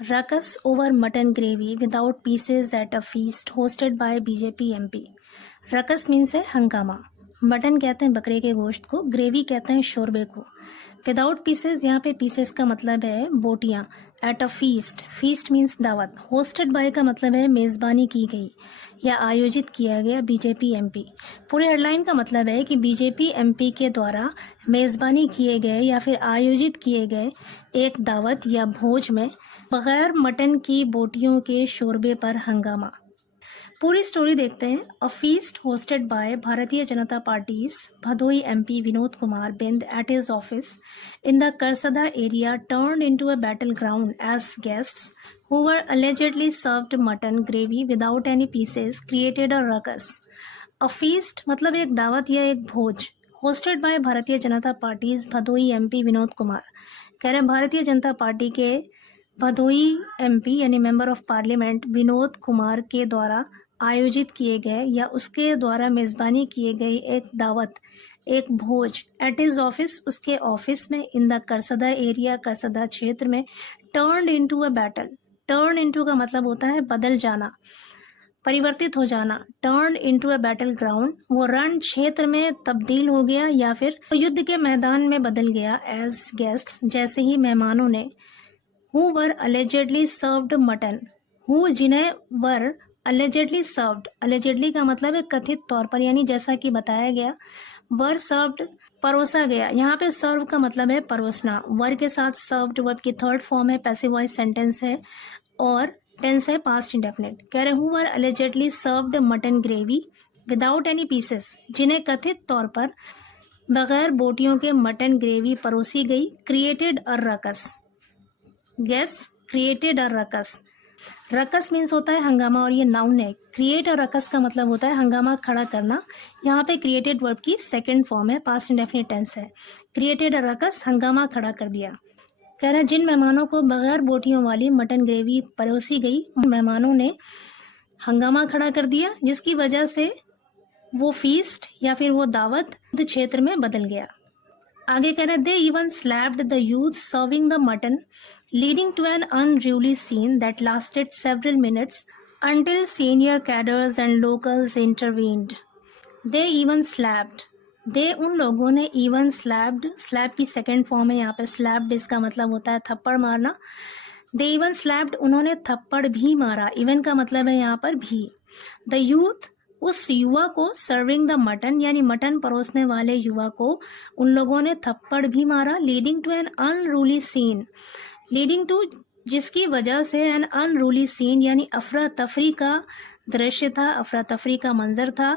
Ruckus over mutton gravy without pieces at a feast hosted by BJP MP. Ruckus means है हंगामा। Mutton कहते हैं बकरे के गोश्त को, ग्रेवी कहते हैं शोरबे को। विदाउट पीसेस, यहाँ पे पीसेस का मतलब है बोटियाँ। At a feast, feast means दावत। होस्टेड बाय का मतलब है मेज़बानी की गई या आयोजित किया गया बीजेपी एमपी। पूरे हेडलाइन का मतलब है कि बीजेपी एमपी के द्वारा मेज़बानी किए गए या फिर आयोजित किए गए एक दावत या भोज में बगैर मटन की बोटियों के शोरबे पर हंगामा। पूरी स्टोरी देखते हैं। अ feast hosted by Bharatiya Janata party's Bhadohi MP Vinod Kumar Bind at his office in the Karsada area turned into a battleground as guests who were allegedly served mutton gravy without any pieces created a ruckus. A feast मतलब एक दावत या एक भोज। Hosted by Bharatiya Janata party's Bhadohi MP Vinod Kumar, कह रहे हैं Bharatiya Janata party के Bhadohi MP यानी member of parliament Vinod Kumar के द्वारा आयोजित किए गए या उसके द्वारा मेज़बानी किए गए एक दावत, एक भोज एट हिज ऑफिस, उसके ऑफिस में, इन द करसदा एरिया, करसदा क्षेत्र में, turned into a battle. Turn into का मतलब होता है बदल जाना, परिवर्तित हो जाना। Turn into a battle ground, वो रण क्षेत्र में तब्दील हो गया या फिर युद्ध के मैदान में बदल गया। एज गेस्ट्स, जैसे ही मेहमानों ने, who were allegedly served mutton, who जिन्हें वर अलेजेडली सर्व्ड, अलेजेडली का मतलब है कथित तौर पर, यानी जैसा कि बताया गया। वर सर्व्ड परोसा गया, यहाँ पे सर्व का मतलब है परोसना। वर के साथ सर्व्ड वर्ब की थर्ड फॉर्म है, पैसिव वॉइस सेंटेंस है और टेंस है पास्ट इंडेफिनिट। कह रहे who were allegedly served mutton gravy without any pieces, जिन्हें कथित तौर पर बगैर बोटियों के मटन ग्रेवी परोसी गई। Created a ruckus, guess created a ruckus. Ruckus means होता है हंगामा और ये नाउन है। क्रिएट अ रकस का मतलब होता है हंगामा खड़ा करना। यहाँ पे क्रिएटेड वर्ब की सेकंड फॉर्म है, पास्ट इंडेफिनिट टेंस है। क्रिएटेड अ रकस, हंगामा खड़ा कर दिया। कह रहा है जिन मेहमानों को बगैर बोटियों वाली मटन ग्रेवी परोसी गई, उन मेहमानों ने हंगामा खड़ा कर दिया, जिसकी वजह से वो फीस्ट या फिर वो दावत क्षेत्र में बदल गया। आगे कह रहे they even slapped the youth serving the mutton, leading to an unruly scene that lasted several minutes until senior cadres and locals intervened. They even slapped. They उन लोगों ने इवन स्लैप्ड, स्लैप की सेकेंड फॉर्म है यहाँ पे slapped, इसका मतलब होता है थप्पड़ मारना। दे इवन स्लैप्ड, उन्होंने थप्पड़ भी मारा। इवन का मतलब है यहाँ पर भी। द यूथ, उस युवा को, सर्विंग द मटन यानी मटन परोसने वाले युवा को उन लोगों ने थप्पड़ भी मारा। Leading to an unruly scene, leading to जिसकी वजह से, एन अनरूली सीन यानी अफरा तफरी का दृश्य था, अफरा तफरी का मंजर था।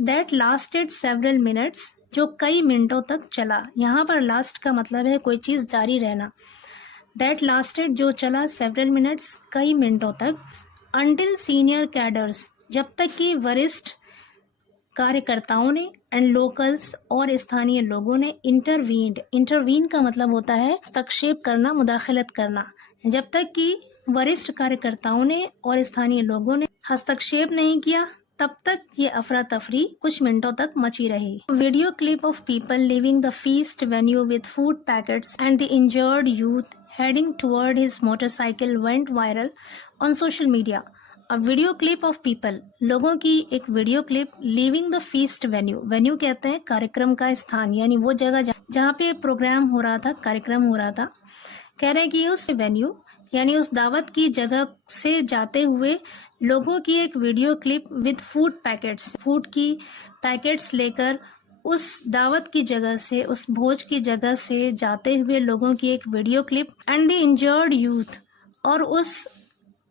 दैट लास्टेड सेवरल मिनट्स, जो कई मिनटों तक चला। यहाँ पर लास्ट का मतलब है कोई चीज़ जारी रहना। दैट लास्टेड, जो चला, सेवरल मिनट्स, कई मिनटों तक। अंटिल सीनियर कैडर्स, जब तक कि वरिष्ठ कार्यकर्ताओं ने, एंड लोकल्स और स्थानीय लोगों ने, इंटरवीन्ड, इंटरवीन का मतलब होता है हस्तक्षेप करना, मुदाखलत करना। जब तक कि वरिष्ठ कार्यकर्ताओं ने और स्थानीय लोगों ने हस्तक्षेप नहीं किया, तब तक ये अफरा तफरी कुछ मिनटों तक मची रही। Video clip of people living the feast venue with food packets and the injured youth heading toward his motorcycle went viral on social media. A video clip of people, लोगों की एक video clip, living the feast venue, venue कहते हैं कार्यक्रम का स्थान, यानी वो जगह जहाँ पे प्रोग्राम हो रहा था, कार्यक्रम हो रहा था। कह रहे हैं कि उस वेन्यू यानी उस दावत की जगह से जाते हुए लोगों की एक video clip with food packets, food की पैकेट्स लेकर उस दावत की जगह से, उस भोज की जगह से जाते हुए लोगों की एक video clip, and the injured youth, और उस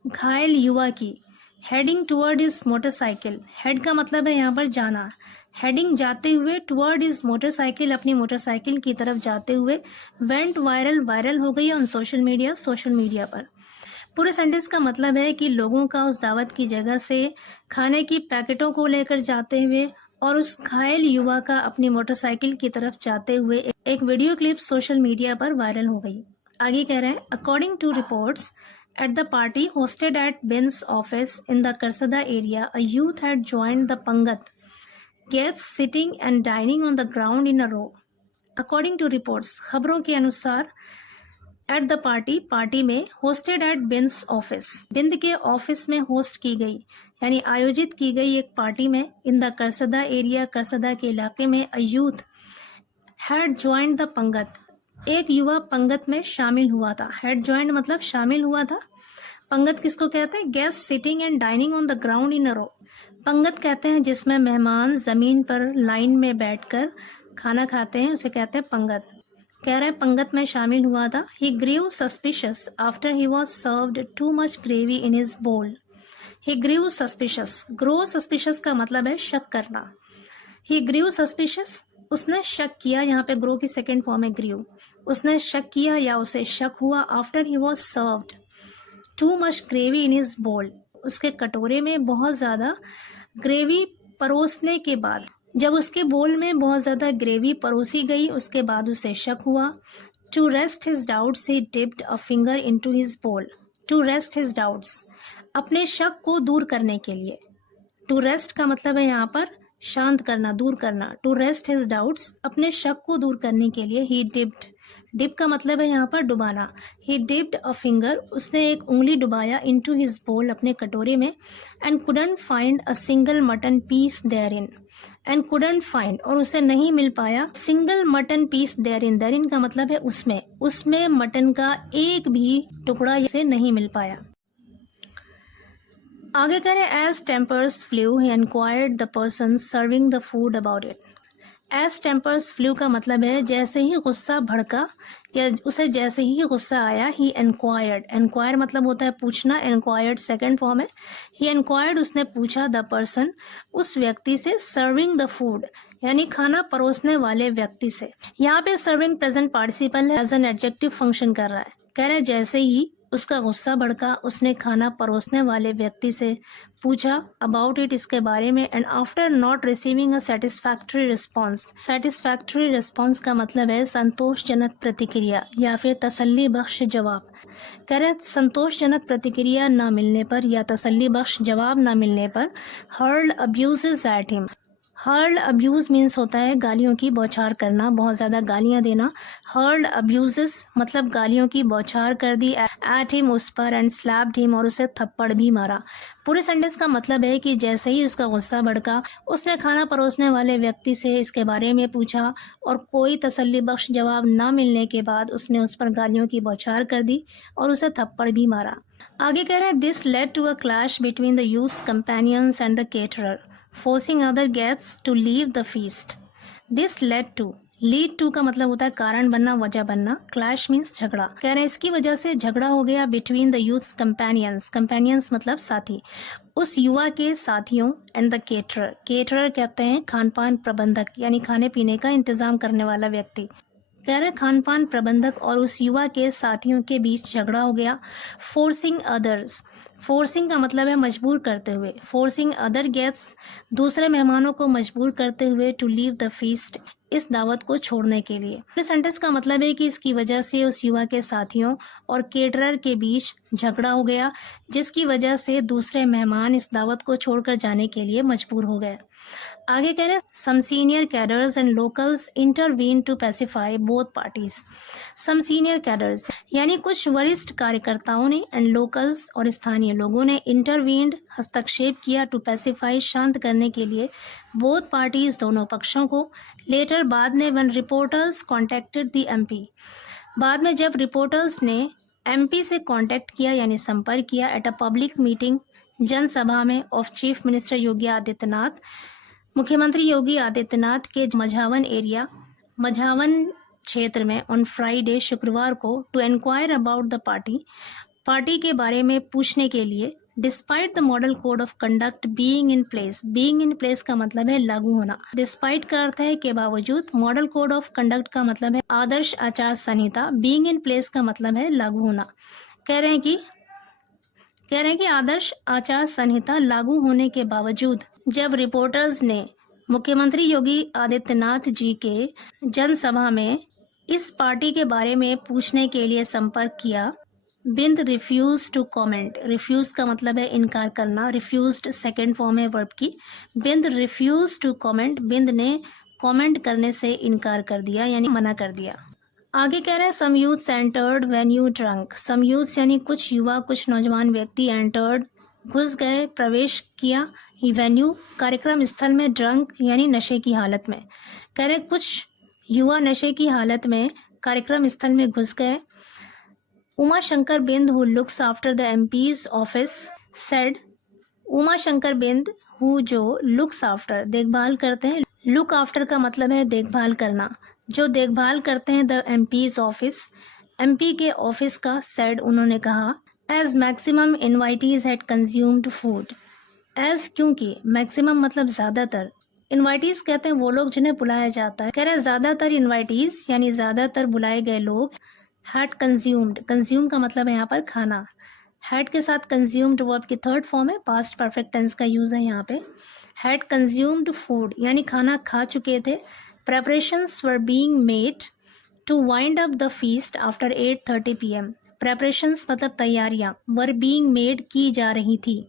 घायल युवा की, heading toward is motorcycle, head का मतलब है यहाँ पर जाना, हेडिंग जाते हुए, टुवर्ड इज मोटरसाइकिल, अपनी मोटरसाइकिल की तरफ जाते हुए, वेंट वायरल, वायरल हो गई on social media, social media पर। पूरे सेंटेंस का मतलब है कि लोगों का उस दावत की जगह से खाने की पैकेटों को लेकर जाते हुए और उस घायल युवा का अपनी मोटरसाइकिल की तरफ जाते हुए एक वीडियो क्लिप सोशल मीडिया पर वायरल हो गई। आगे कह रहे हैं according to reports at the party hosted at Ben's office in the Karsada area, a youth had joined the Pangat, guests sitting and dining on the ground in a row. According to reports, खबरों के अनुसार at the party, party में, hosted eight बिंद्स office, बिंद के office में host की गई यानी आयोजित की गई एक पार्टी में, इन द करसदा एरिया, करसदा के इलाके में, a youth had joined the पंगत, एक युवा पंगत में शामिल हुआ था। हैड ज्वाइंड मतलब शामिल हुआ था। पंगत किसको कहते हैं? Guest sitting and dining on the ground in a row. पंगत कहते हैं जिसमें मेहमान जमीन पर लाइन में बैठकर खाना खाते हैं, उसे कहते हैं पंगत। कह रहे हैं पंगत में शामिल हुआ था। He grew suspicious after he was served too much gravy in his bowl. He grew suspicious, grow suspicious का मतलब है शक करना। ही ग्रीव सस्पिशियस, उसने शक किया, यहाँ पे ग्रो की सेकेंड फॉर्म है ग्रीव। उसने शक किया या उसे शक हुआ, after he was served too much gravy in his बोल, उसके कटोरे में बहुत ज़्यादा ग्रेवी परोसने के बाद, जब उसके बोल में बहुत ज़्यादा ग्रेवी परोसी गई उसके बाद उसे शक हुआ। To rest his doubts he dipped a finger into his bowl. To rest his doubts, अपने शक को दूर करने के लिए। टू रेस्ट का मतलब है यहाँ पर शांत करना, दूर करना। टू रेस्ट हिज डाउट्स, अपने शक को दूर करने के लिए। ही डिप्ड, डिप का मतलब है यहाँ पर डुबाना। ही डिप्ड अ फिंगर, उसने एक उंगली डुबाया, इनटू हिज बोल, अपने कटोरे में। And couldn't find a single mutton piece therein. And couldn't find, और उसे नहीं मिल पाया, single mutton piece therein. Therein का मतलब है उसमें, उसमें मटन का एक भी टुकड़ा इसे नहीं मिल पाया। आगे कह रहे हैं as tempers flew he enquired the person serving the food about it. As tempers flew का मतलब है जैसे ही गुस्सा भड़का या उसे जैसे ही गुस्सा आया। ही एनक्वायर्ड, एनक्वायर मतलब होता है पूछना, एनक्वायर्ड सेकंड फॉर्म है। ही एनक्वायर्ड, उसने पूछा, द पर्सन, उस व्यक्ति से, सर्विंग द फूड यानी खाना परोसने वाले व्यक्ति से। यहाँ पे सर्विंग प्रेजेंट पार्टिसिपल है, एज एन एडजेक्टिव फंक्शन कर रहा है। कह रहे हैं जैसे ही उसका गुस्सा भड़का उसने खाना परोसने वाले व्यक्ति से पूछा अबाउट इट, इसके बारे में। And after not receiving a satisfactory response. Satisfactory response का मतलब है संतोषजनक प्रतिक्रिया या फिर तसल्ली बख्श जवाब। कह रहे संतोषजनक प्रतिक्रिया ना मिलने पर या तसल्ली बख्श जवाब ना मिलने पर hurled abuses at him. Hurled abuse means होता है गालियों की बौछार करना, बहुत ज़्यादा गालियाँ देना। हर्ल्ड अब्यूजेस मतलब गालियों की बौछार कर दी एट हिम, उस पर। एंड स्लैप्ड हिम, और उसे थप्पड़ भी मारा। पूरे सेंटेंस का मतलब है कि जैसे ही उसका गुस्सा भड़का उसने खाना परोसने वाले व्यक्ति से इसके बारे में पूछा और कोई तसल्ली बख्श जवाब ना मिलने के बाद उसने उस पर गालियों की बौछार कर दी और उसे थप्पड़ भी मारा। आगे कह रहे हैं this led to a clash between the youth's companions and the caterer, forcing other guests to leave the feast. This led to, lead to का मतलब होता है कारण बनना, वजह बनना। clash means झगड़ा। कह रहे हैं इसकी वजह से झगड़ा हो गया between the youth's companions, companions मतलब साथी, उस युवा के साथियों, and the caterer, caterer कहते हैं खान पान प्रबंधक यानी खाने पीने का इंतजाम करने वाला व्यक्ति। कह रहे खान पान प्रबंधक और उस युवा के साथियों के बीच झगड़ा हो गया। फोर्सिंग अदर्स, फोर्सिंग का मतलब है मजबूर करते हुए। फोर्सिंग अदर गेस्ट्स, दूसरे मेहमानों को मजबूर करते हुए, टू लीव द फीस्ट, इस दावत को छोड़ने के लिए। इस सेंटेंस का मतलब है कि इसकी वजह से उस युवा के साथियों और केटरर के बीच झगड़ा हो गया जिसकी वजह से दूसरे मेहमान इस दावत को छोड़कर जाने के लिए मजबूर हो गए। आगे कह रहे हैं some senior cadres and locals intervene to pacify both parties. Some senior cadres यानी कुछ वरिष्ठ कार्यकर्ताओं ने, एंड लोकल्स और स्थानीय लोगों ने, इंटरवीन्ड हस्तक्षेप किया, टू पैसिफाई शांत करने के लिए, बोथ पार्टीज दोनों पक्षों को। लेटर बाद में one reporters contacted the MP, बाद में जब रिपोर्टर्स ने एमपी से कांटेक्ट किया यानी संपर्क किया, एट अ पब्लिक मीटिंग, जनसभा में, of chief minister Yogi Adityanath, मुख्यमंत्री योगी आदित्यनाथ के मझावन एरिया, मझावन क्षेत्र में, ऑन फ्राइडे, शुक्रवार को, to enquire about the party, party के बारे में पूछने के लिए। Despite the model code of conduct being in place, being in place का मतलब है लागू होना, डिस्पाइट का अर्थ है के बावजूद, मॉडल कोड ऑफ कंडक्ट का मतलब है आदर्श आचार संहिता, बीइंग इन प्लेस का मतलब है लागू होना। कह रहे हैं कि आदर्श आचार संहिता लागू होने के बावजूद जब रिपोर्टर्स ने मुख्यमंत्री योगी आदित्यनाथ जी के जनसभा में इस पार्टी के बारे में पूछने के लिए संपर्क किया, बिंद रिफ्यूज टू कमेंट, रिफ्यूज का मतलब है इनकार करना, रिफ्यूज्ड सेकंड फॉर्म है वर्ब की। बिंद रिफ्यूज टू कमेंट, बिंद ने कमेंट करने से इनकार कर दिया यानी मना कर दिया। आगे कह रहे हैं some youths entered venue drunk. Some youths यानी कुछ युवा, कुछ नौजवान व्यक्ति एंटर्ड घुस गए, प्रवेश किया, वेन्यू कार्यक्रम स्थल में, ड्रंक यानी नशे की हालत में। कह रहे कुछ युवा नशे की हालत में कार्यक्रम स्थल में घुस गए। Uma Shankar Bind who looks after the MP's office said. Uma Shankar Bind who जो लुक्स आफ्टर देखभाल करते हैं, लुक आफ्टर का मतलब है देखभाल करना, जो देखभाल करते हैं द एमपीज ऑफिस, एमपी के ऑफिस का, सेड उन्होंने कहा, as maximum invitees had consumed food. As क्योंकि, मैक्सिमम मतलब ज़्यादातर, इन्वाइटीज कहते हैं वो लोग जिन्हें बुलाया जाता है। कह रहे हैं ज़्यादातर इन्वाइटीज यानी ज़्यादातर बुलाए गए लोग, हैड कंज्यूम्ड, कंज्यूम का मतलब है यहाँ पर खाना, हैड के साथ कंज्यूम्ड वर्ब की थर्ड फॉर्म है, पास्ट परफेक्ट टेंस का यूज़ है यहाँ पे। हैड कंज्यूम्ड फूड यानी खाना खा चुके थे। Preparations were being made to wind up the feast after 8:30 PM। Preparations मतलब तैयारियाँ, वर बीइंग मेड की जा रही थी,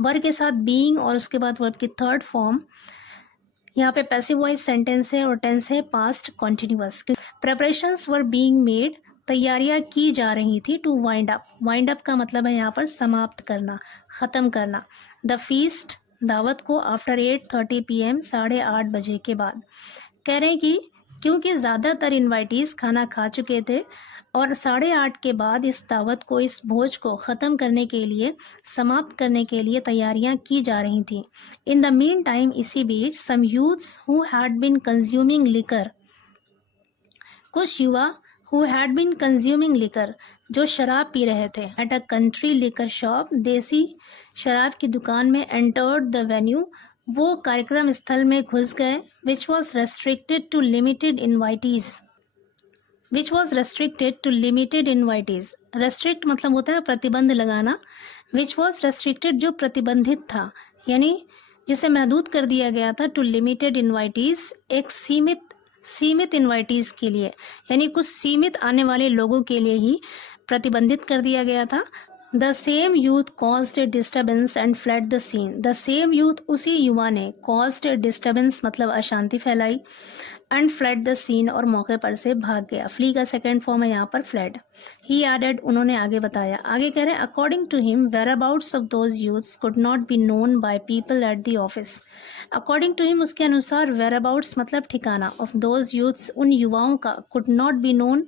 वर के साथ बीइंग और उसके बाद वर्ब की थर्ड फॉर्म। यहाँ पे पैसिव वॉइस सेंटेंस है और टेंस है past continuous. Preparations were being made, तैयारियां की जा रही थी, to wind up, wind up का मतलब है यहाँ पर समाप्त करना, ख़त्म करना, द फीस्ट दावत को, आफ्टर 8:30 PM 8:30 बजे के बाद। कह रहे हैं कि क्योंकि ज़्यादातर इन्वाइटीज़ खाना खा चुके थे और 8:30 के बाद इस दावत को, इस भोज को ख़त्म करने के लिए, समाप्त करने के लिए तैयारियां की जा रही थी। इन द मीन टाइम, इसी बीच, some youths who had been consuming liquor, कुछ युवा who had been consuming liquor जो शराब पी रहे थे, at a country liquor shop, देसी शराब की दुकान में, एंटर्ड द वेन्यू वो कार्यक्रम स्थल में घुस गए, which was restricted to limited invitees, which was restricted to limited invitees, restrict मतलब होता है प्रतिबंध लगाना, विच वॉज रेस्ट्रिक्टेड जो प्रतिबंधित था यानी जिसे महदूद कर दिया गया था, टू लिमिटेड इन्वाइटीज़ एक सीमित इन्वाइटीज़ के लिए, यानी कुछ सीमित आने वाले लोगों के लिए ही प्रतिबंधित कर दिया गया था। The same youth caused a disturbance and fled the scene. The same youth उसी युवा ने, कॉज्ड ए डिस्टर्बेंस मतलब अशांति फैलाई, एंड फ्लेड द सीन और मौके पर से भाग गया। फ्ली का सेकेंड फॉर्म है यहाँ पर फ्लेड। ही एडेड उन्होंने आगे बताया, आगे कह रहे हैं according to him whereabouts of those youths could not be known by people at the office. According to him उसके अनुसार, वेयर अबाउट्स मतलब ठिकाना, ऑफ दोज यूथ्स उन युवाओं का, कुड नॉट बी नोन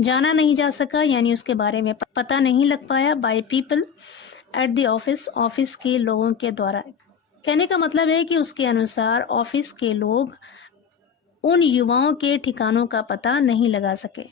जाना नहीं जा सका यानी उसके बारे में पता नहीं लग पाया, bye people at the office office के लोगों के द्वारा। कहने का मतलब है कि उसके अनुसार ऑफिस के लोग उन युवाओं के ठिकानों का पता नहीं लगा सके।